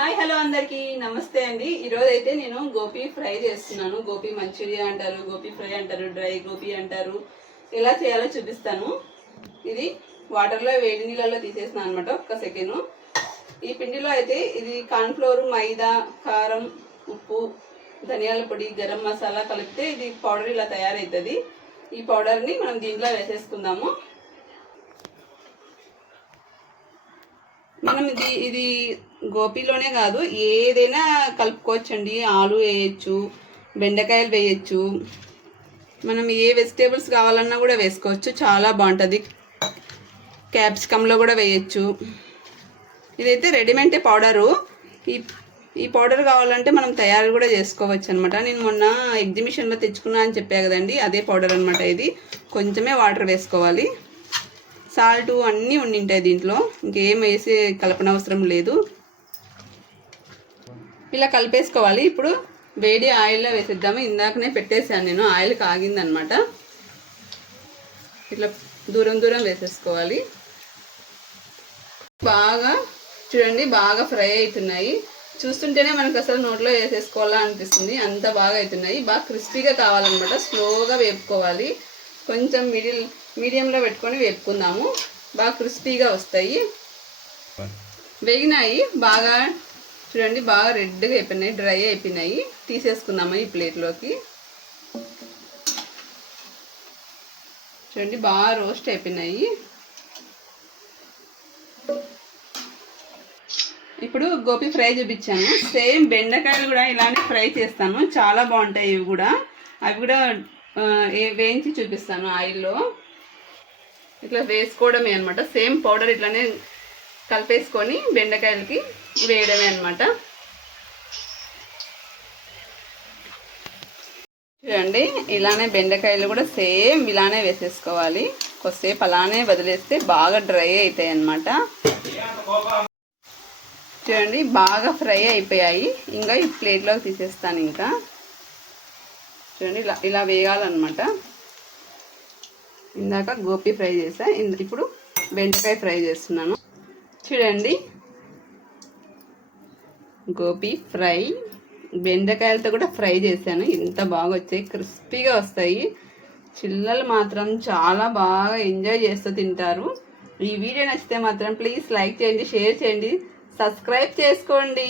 Hi hello అందరికి. నమస్తే అండి. ఈరోజు అయితే నేను గోపి ఫ్రై చేస్తున్నాను. గోపి మంచూరియా అంటారు గోపీ ఫ్రై అంటారు డ్రై గోపీ అంటారు. ఎలా చేయాలో చూపిస్తాను. ఇది వాటర్లో వేడి నీళ్ళలో తీసేసిన అనమాట ఒక్క సెకండ్. ఈ పిండిలో అయితే ఇది కార్న్ఫ్లోర్ మైదా కారం ఉప్పు ధనియాల పొడి గరం మసాలా కలిపితే ఇది పౌడర్ ఇలా తయారవుతుంది ఈ పౌడర్ని మనం దీంట్లో వేసేసుకుందాము. మనం ఇది ఇది గోపిలోనే కాదు ఏదైనా కలుపుకోవచ్చండి. ఆలు వేయచ్చు బెండకాయలు వేయచ్చు. మనం ఏ వెజిటేబుల్స్ కావాలన్నా కూడా వేసుకోవచ్చు. చాలా బాగుంటుంది. క్యాప్సికంలో కూడా వేయచ్చు. ఇదైతే రెడీమేడ్ పౌడరు. ఈ ఈ పౌడర్ కావాలంటే మనం తయారు కూడా చేసుకోవచ్చు అనమాట నేను మొన్న ఎగ్జిబిషన్లో తెచ్చుకున్నా అని చెప్పా కదండి అదే పౌడర్ అనమాట ఇది. కొంచెమే వాటర్ వేసుకోవాలి. సాల్ట్ అన్నీ ఉండింటాయి దీంట్లో. ఇంకేం వేసి కలపనవసరం లేదు. ఇలా కలిపేసుకోవాలి. ఇప్పుడు వేడి ఆయిల్లో వేసేద్దాము. ఇందాకనే పెట్టేశాను నేను. ఆయిల్ కాగిందనమాట. ఇట్లా దూరం దూరం వేసేసుకోవాలి. బాగా చూడండి బాగా ఫ్రై అవుతున్నాయి. చూస్తుంటేనే మనకు అసలు నోట్లో వేసేసుకోవాలా అనిపిస్తుంది. అంత బాగా అవుతున్నాయి. బాగా క్రిస్పీగా కావాలన్నమాట. స్లోగా వేపుకోవాలి. కొంచెం మిడిల్ మీడియంలో పెట్టుకొని వేపుకుందాము. బాగా క్రిస్పీగా వస్తాయి. వేగినాయి. బాగా చూడండి బాగా రెడ్గా అయిపోయినాయి డ్రై అయిపోయినాయి. తీసేసుకుందాము ఈ ప్లేట్లోకి. చూడండి బాగా రోస్ట్ అయిపోయినాయి. ఇప్పుడు గోపి ఫ్రై చూపించాను. సేమ్ బెండకాయలు కూడా ఇలానే ఫ్రై చేస్తాను. చాలా బాగుంటాయి ఇవి కూడా. అవి కూడా వేయించి చూపిస్తాను ఆయిల్లో. ఇట్లా వేసుకోవడమే అనమాట సేమ్ పౌడర్ ఇట్లానే కలిపేసుకొని బెండకాయలకి వేయడమే అనమాట చూడండి ఇలానే బెండకాయలు కూడా సేమ్ ఇలానే వేసేసుకోవాలి. కొద్దిసేపు అలానే వదిలేస్తే బాగా డ్రై అవుతాయి అన్నమాట. చూడండి బాగా ఫ్రై అయిపోయాయి. ఇంకా ఈ ప్లేట్లోకి తీసేస్తాను ఇంకా. చూడండి ఇలా ఇలా వేయాలన్నమాట ఇందాక గోపి ఫ్రై చేసా ఇప్పుడు బెండకాయ ఫ్రై చేస్తున్నాను. చూడండి గోపి ఫ్రై. బెండకాయలతో కూడా ఫ్రై చేశాను. ఇంత బాగా వచ్చాయి క్రిస్పీగా వస్తాయి. పిల్లలు మాత్రం చాలా బాగా ఎంజాయ్ చేస్తూ తింటారు. ఈ వీడియో నచ్చితే మాత్రం ప్లీజ్ లైక్ చేయండి షేర్ చేయండి సబ్స్క్రైబ్ చేసుకోండి.